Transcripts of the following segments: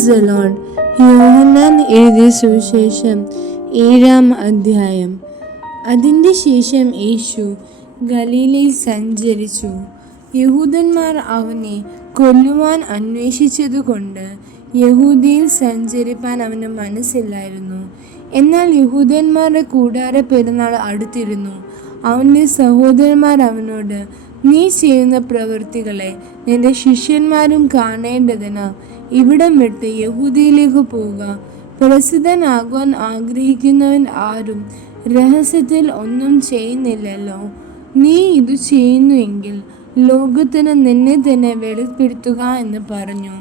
Praise the Lord. യോഹന്നാൻ എഴുതിയ സുവിശേഷം 7-ാം അധ്യായം. അതിൻ്റെ ശേഷം യേശു ഗലീലയിൽ സഞ്ചരിച്ചു. യഹൂദന്മാർ അവനെ കൊല്ലുവാൻ അന്വേഷിച്ചതുകൊണ്ട് യഹൂദയിൽ സഞ്ചരിപ്പാൻ അവന് മനസ്സില്ലായിരുന്നു. എന്നാൽ യഹൂദന്മാരുടെ കൂടാര പെരുന്നാൾ അടുത്തിരുന്നു. അവൻ്റെ സഹോദരന്മാർ അവനോട്, നീ ചെയ്യുന്ന പ്രവൃത്തികളെ നിന്റെ ശിഷ്യന്മാരും കാണേണ്ടതിന് ഇവിടം വിട്ട് യഹൂദയിലേക്ക് പോവുക. പ്രസിദ്ധനാകുവാൻ ആഗ്രഹിക്കുന്നവൻ ആരും രഹസ്യത്തിൽ ഒന്നും ചെയ്യുന്നില്ലല്ലോ. നീ ഇത് ചെയ്യുന്നുവെങ്കിൽ ലോകത്തിന് നിന്നെ തന്നെ വെളിപ്പെടുത്തുക എന്ന് പറഞ്ഞു.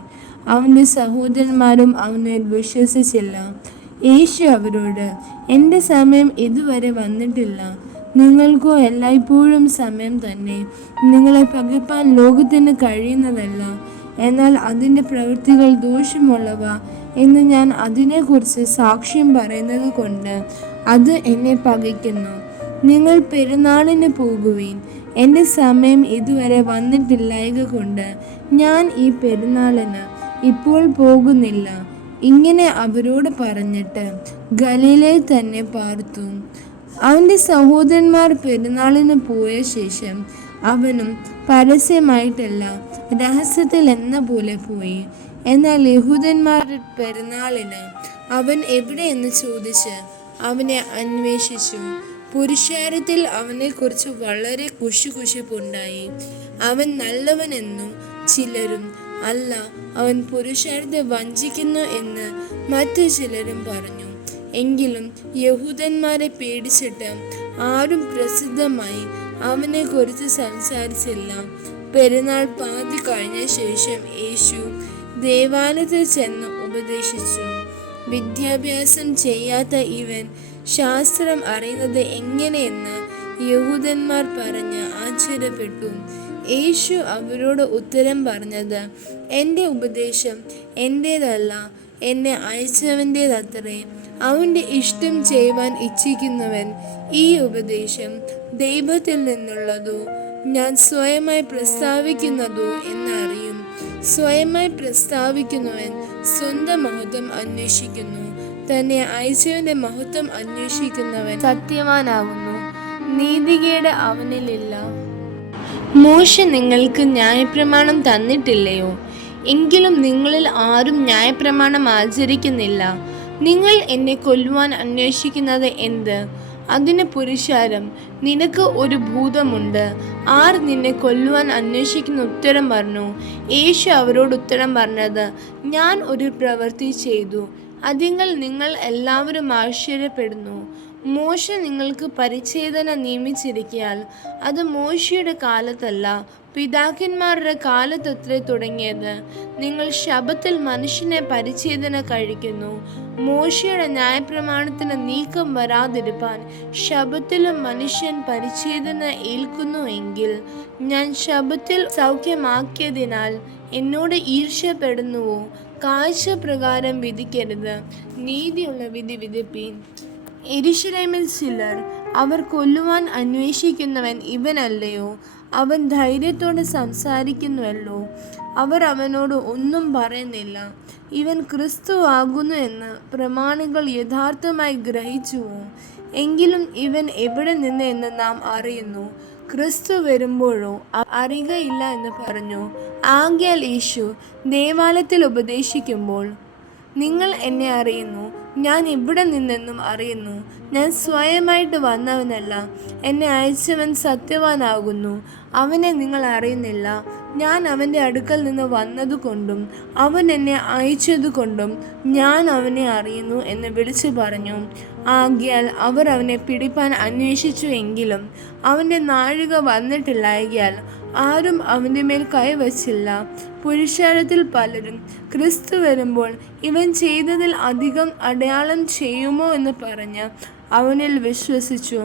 അവൻ്റെ സഹോദരന്മാരും അവനെ വിശ്വസിച്ചില്ല. യേശു അവരോട്, എൻ്റെ സമയം ഇതുവരെ വന്നിട്ടില്ല, നിങ്ങൾക്കോ എല്ലായ്പ്പോഴും സമയം തന്നെ. നിങ്ങളെ പകപ്പാൻ ലോകത്തിന് കഴിയുന്നതല്ല, എന്നാൽ അതിൻ്റെ പ്രവൃത്തികൾ ദോഷമുള്ളവ എന്ന് ഞാൻ അതിനെക്കുറിച്ച് സാക്ഷ്യം പറയുന്നത് കൊണ്ട് അത് എന്നെ പകയ്ക്കുന്നു. നിങ്ങൾ പെരുന്നാളിന് പോകുവീൻ, എൻ്റെ സമയം ഇതുവരെ വന്നിട്ടില്ലായക കൊണ്ട് ഞാൻ ഈ പെരുന്നാളിന് ഇപ്പോൾ പോകുന്നില്ല. ഇങ്ങനെ അവരോട് പറഞ്ഞിട്ട് ഗലീലയിൽ തന്നെ പാർത്തു. അവൻ്റെ സഹോദരന്മാർ പെരുന്നാളിന് പോയ ശേഷം അവനും പരസ്യമായിട്ടല്ല, രഹസ്യത്തിൽ എന്ന പോലെ പോയി. എന്നാൽ യഹൂദന്മാരുടെ പെരുന്നാളിന് അവൻ എവിടെയെന്ന് ചോദിച്ച് അവനെ അന്വേഷിച്ചു. പുരുഷാരത്തിൽ അവനെക്കുറിച്ച് വളരെ കുശുകുശുപ്പുണ്ടായി. അവൻ നല്ലവനെന്നു ചിലരും, അല്ല, അവൻ പുരുഷാരത്തെ വഞ്ചിക്കുന്നു എന്ന് മറ്റു ചിലരും പറഞ്ഞു. എങ്കിലും യഹൂദന്മാരെ പേടിച്ചിട്ട് ആരും പ്രസിദ്ധമായി അവനെക്കുറിച്ച് സംസാരിച്ചില്ല. പെരുന്നാൾ പാതി കഴിഞ്ഞ ശേഷം യേശു ദേവാലയത്തിൽ ചെന്ന് ഉപദേശിച്ചു. വിദ്യാഭ്യാസം ചെയ്യാത്ത ഇവൻ ശാസ്ത്രം അറിയുന്നത് എങ്ങനെയെന്ന് യഹൂദന്മാർ പറഞ്ഞ് ആശ്ചര്യപ്പെട്ടു. യേശു അവരോട് ഉത്തരം പറഞ്ഞത്, എൻ്റെ ഉപദേശം എൻ്റേതല്ല, എന്നെ അയച്ചവൻ്റേതത്രേ. അവൻ്റെ ഇഷ്ടം ചെയ്യുവാൻ ഇച്ഛിക്കുന്നവൻ ഈ ഉപദേശം ദൈവത്തിൽ നിന്നുള്ളതോ ഞാൻ സ്വയമായി പ്രസ്താവിക്കുന്നതോ എന്നറിയും. സ്വയമായി പ്രസ്താവിക്കുന്നവൻ സ്വന്തം മഹത്വം അന്വേഷിക്കുന്നു, തന്നെ അയച്ചവൻ്റെ മഹത്വം അന്വേഷിക്കുന്നവൻ സത്യവാനാകുന്നു, നീതികേട് അവനിലില്ല. മോശെ നിങ്ങൾക്ക് ന്യായപ്രമാണം തന്നിട്ടില്ലയോ? എങ്കിലും നിങ്ങളിൽ ആരും ന്യായപ്രമാണം ആചരിക്കുന്നില്ല. നിങ്ങൾ എന്നെ കൊല്ലുവാൻ അന്വേഷിക്കുന്നത് എന്ത്? അതിന് പുരുഷാരം, നിനക്ക് ഒരു ഭൂതമുണ്ട്, ആർ നിന്നെ കൊല്ലുവാൻ അന്വേഷിക്കുന്ന ഉത്തരം പറഞ്ഞു. യേശു അവരോട് ഉത്തരം പറഞ്ഞത്, ഞാൻ ഒരു പ്രവൃത്തി ചെയ്തു, അതിങ്ങൾ നിങ്ങൾ എല്ലാവരും ആശ്ചര്യപ്പെടുന്നു. മോശെ നിങ്ങൾക്ക് പരിച്ഛേദന നിയമിച്ചിരിക്കയാൽ അത് മോശയുടെ കാലത്തല്ല, പിതാക്കന്മാരുടെ കാലത്തത്രേ തുടങ്ങിയത്. നിങ്ങൾ ശബ്ബത്തിൽ മനുഷ്യനെ പരിച്ഛേദന കഴിക്കുന്നു. മോശയുടെ ന്യായപ്രമാണത്തിന് നീക്കം വരാതിരിപ്പാൻ ശബ്ബത്തിലും മനുഷ്യൻ പരിച്ഛേദന ഏൽക്കുന്നു എങ്കിൽ ഞാൻ ശബ്ബത്തിൽ സൗഖ്യമാക്കിയതിനാൽ എന്നോട് ഈർഷ്യപ്പെടുന്നുവോ? കാഴ്ച പ്രകാരം വിധിക്കരുത്, നീതിയുള്ള വിധി വിധിപ്പീൻ. യെരൂശലേമിൽ ചിലർ, അവർ കൊല്ലുവാൻ അന്വേഷിക്കുന്നവൻ ഇവനല്ലയോ? അവൻ ധൈര്യത്തോടെ സംസാരിക്കുന്നുവല്ലോ. അവർ അവനോട് ഒന്നും പറയുന്നില്ല. ഇവൻ ക്രിസ്തു ആകുന്നു എന്ന് പ്രമാണികൾ യഥാർത്ഥമായി ഗ്രഹിച്ചുവോ? എങ്കിലും ഇവൻ എവിടെ നിന്ന് എന്ന് നാം അറിയുന്നു, ക്രിസ്തു വരുമ്പോഴോ അറിയുകയില്ല എന്ന് പറഞ്ഞു. ആകയാൽ യേശു ദേവാലയത്തിൽ ഉപദേശിക്കുമ്പോൾ, നിങ്ങൾ എന്നെ അറിയുന്നു, ഞാൻ ഇവിടെ നിന്നെന്നും അറിയുന്നു. ഞാൻ സ്വയമായിട്ട് വന്നവനല്ല, എന്നെ അയച്ചവൻ സത്യവാനാകുന്നു, അവനെ നിങ്ങൾ അറിയുന്നില്ല. ഞാൻ അവൻ്റെ അടുക്കൽ നിന്ന് വന്നതുകൊണ്ടും അവൻ എന്നെ അയച്ചതുകൊണ്ടും ഞാൻ അവനെ അറിയുന്നു എന്ന് വിളിച്ചു പറഞ്ഞു. ആകയാൽ അവർ അവനെ പിടിപ്പാൻ അന്വേഷിച്ചു, എങ്കിലും അവൻ്റെ നാഴിക വന്നിട്ടില്ലായകയാൽ ആരും അവൻ്റെ മേൽ കൈവച്ചില്ല. പുരുഷാരത്തിൽ പലരും ക്രിസ്തു വരുമ്പോൾ ഇവൻ ചെയ്തതിൽ അധികം അടയാളം ചെയ്യുമോ എന്ന് പറഞ്ഞ് അവനിൽ വിശ്വസിച്ചു.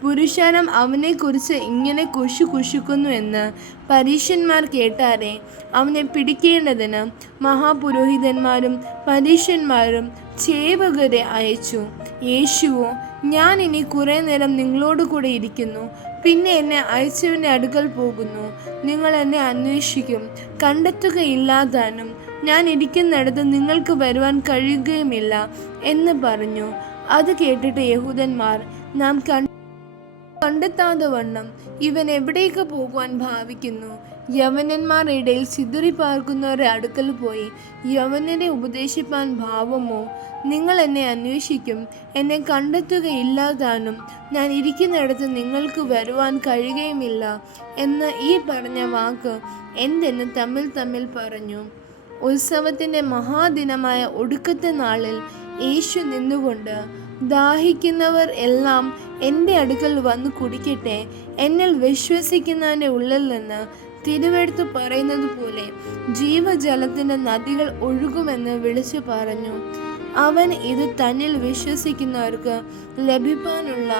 പുരുഷാരം അവനെക്കുറിച്ച് ഇങ്ങനെ കുശുകുശുക്കുന്നു എന്ന് പരീശന്മാർ കേട്ടാരെ അവനെ പിടിക്കേണ്ടതിന് മഹാപുരോഹിതന്മാരും പരീശന്മാരും ചേവകരെ അയച്ചു. യേശുവോ, ഞാൻ ഇനി കുറേ നേരം നിങ്ങളോട് കൂടെ ഇരിക്കുന്നു, പിന്നെ എന്നെ അയച്ചവൻ്റെ അടുക്കൽ പോകുന്നു. നിങ്ങൾ എന്നെ അന്വേഷിക്കും, കണ്ടെത്തുകയില്ലാതാനും ഞാൻ ഇരിക്കുന്നിടത്ത് നിങ്ങൾക്ക് വരുവാൻ കഴിയുകയുമില്ല എന്ന് പറഞ്ഞു. അത് കേട്ടിട്ട് യഹൂദന്മാർ, നാം കണ്ടെത്താതെ വണ്ണം ഇവൻ എവിടേക്ക് പോകുവാൻ ഭാവിക്കുന്നു? യവനന്മാരുടെ ഇടയിൽ ചിതറിപ്പാർക്കുന്നവരുടെ അടുക്കൽ പോയി യവനരെ ഉപദേശിപ്പാൻ ഭാവമോ? നിങ്ങൾ എന്നെ അന്വേഷിക്കും, എന്നെ കണ്ടെത്തുകയില്ലാതാനും ഞാൻ ഇരിക്കുന്നിടത്ത് നിങ്ങൾക്ക് വരുവാൻ കഴിയുകയുമില്ല എന്ന് ഈ പറഞ്ഞ വാക്ക് എന്തെന്ന് തമ്മിൽ പറഞ്ഞു. ഉത്സവത്തിൻ്റെ മഹാദിനമായ ഒടുക്കത്തെ നാളിൽ യേശു നിന്നുകൊണ്ട്, ദാഹിക്കുന്നവർ എല്ലാം എൻ്റെ അടുക്കൽ വന്ന് കുടിക്കട്ടെ, എന്നിൽ വിശ്വസിക്കുന്നവൻ്റെ ഉള്ളിൽ നിന്ന് തിരുവെടുത്ത് പറയുന്നത് പോലെ ജീവജലത്തിൻ്റെ നദികൾ ഒഴുകുമെന്ന് വിളിച്ചു പറഞ്ഞു. അവൻ ഇത് തന്നിൽ വിശ്വസിക്കുന്നവർക്ക് ലഭിക്കാനുള്ള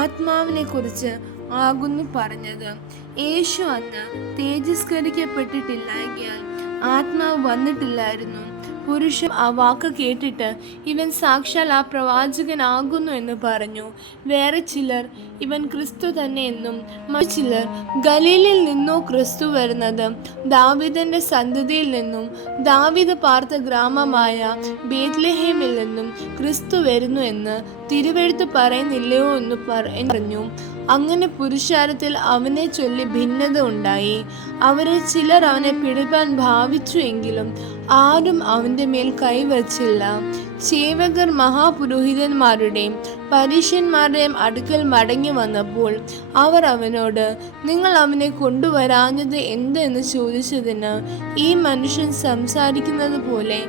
ആത്മാവിനെ കുറിച്ച് ആകുന്നു പറഞ്ഞത്. യേശു അന്ന് തേജസ്കരിക്കപ്പെട്ടിട്ടില്ലായകയാൽ ആത്മാവ് വന്നിട്ടില്ലായിരുന്നു. പുരുഷൻ ആ വാക്ക് കേട്ടിട്ട്, ഇവൻ സാക്ഷാൽ ആ പ്രവാചകനാകുന്നു എന്ന് പറഞ്ഞു. വേറെ ചിലർ, ഇവൻ ക്രിസ്തു തന്നെ എന്നും, മറ്റു ചിലർ, ഗലീലയിൽ നിന്നോ ക്രിസ്തു വരുന്നത്? ദാവീദിന്റെ സന്തതിയിൽ നിന്നും, ദാവീദ് പാർത്ത ഗ്രാമമായ ബേത്ലഹേമിൽ നിന്നും ക്രിസ്തു വരുന്നു എന്ന് തിരുവെഴുത്ത് പറയുന്നില്ലയോ എന്ന് പറഞ്ഞു. അങ്ങനെ പുരുഷാരത്തിൽ അവനെ ചൊല്ലി ഭിന്നത ഉണ്ടായി. അവരിൽ ചിലർ അവനെ പിടിപ്പാൻ ഭാവിച്ചു, എങ്കിലും ആരും അവൻ്റെ മേൽ കൈവച്ചില്ല. സേവകർ മഹാപുരോഹിതന്മാരുടെയും പരീശന്മാരുടെയും അടുക്കൽ മടങ്ങി വന്നപ്പോൾ അവർ അവനോട്, നിങ്ങൾ അവനെ കൊണ്ടുവരാഞ്ഞത് എന്തെന്ന് ചോദിച്ചതിന്, ഈ മനുഷ്യൻ സംസാരിക്കുന്നത് പോലെ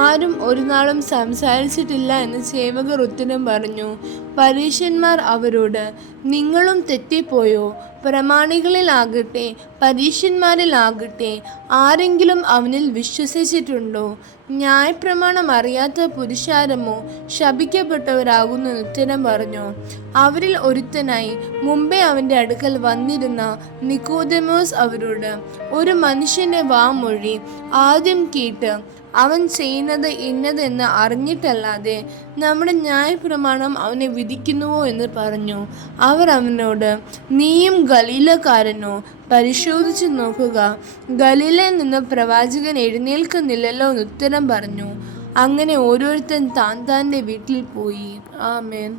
ആരും ഒരു നാളും സംസാരിച്ചിട്ടില്ല എന്ന് സേവകർ ഉത്തരം പറഞ്ഞു. പരീശന്മാർ അവരോട്, നിങ്ങളും തെറ്റിപ്പോയോ? പ്രമാണികളിലാകട്ടെ പരീശന്മാരിലാകട്ടെ ആരെങ്കിലും അവനിൽ വിശ്വസിച്ചിട്ടുണ്ടോ? ന്യായപ്രമാണം അറിയാത്ത പുരുഷാരമോ ശപിക്കപ്പെട്ടവരാകുന്നു ഉത്തരം പറഞ്ഞു. അവരിൽ ഒരുത്തനായി മുമ്പേ അവൻ്റെ അടുക്കൽ വന്നിരുന്ന നിക്കോദെമോസ് അവരോട്, ഒരു മനുഷ്യൻ്റെ വാമൊഴി ആദ്യം കേട്ട് അവൻ ചെയ്യുന്നത് ഇന്നതെന്ന് അറിഞ്ഞിട്ടല്ലാതെ നമ്മുടെ ന്യായപ്രമാണം അവനെ വിധിക്കുന്നുവോ എന്ന് പറഞ്ഞു. അവർ അവനോട്, നീയും ഗലീലക്കാരനോ? പരിശോധിച്ചു നോക്കുക, ഗലീലയിൽ നിന്ന് പ്രവാചകൻ എഴുന്നേൽക്കുന്നില്ലല്ലോ എന്ന് ഉത്തരം പറഞ്ഞു. അങ്ങനെ ഓരോരുത്തൻ താൻ താൻ്റെ വീട്ടിൽ പോയി. ആമേൻ.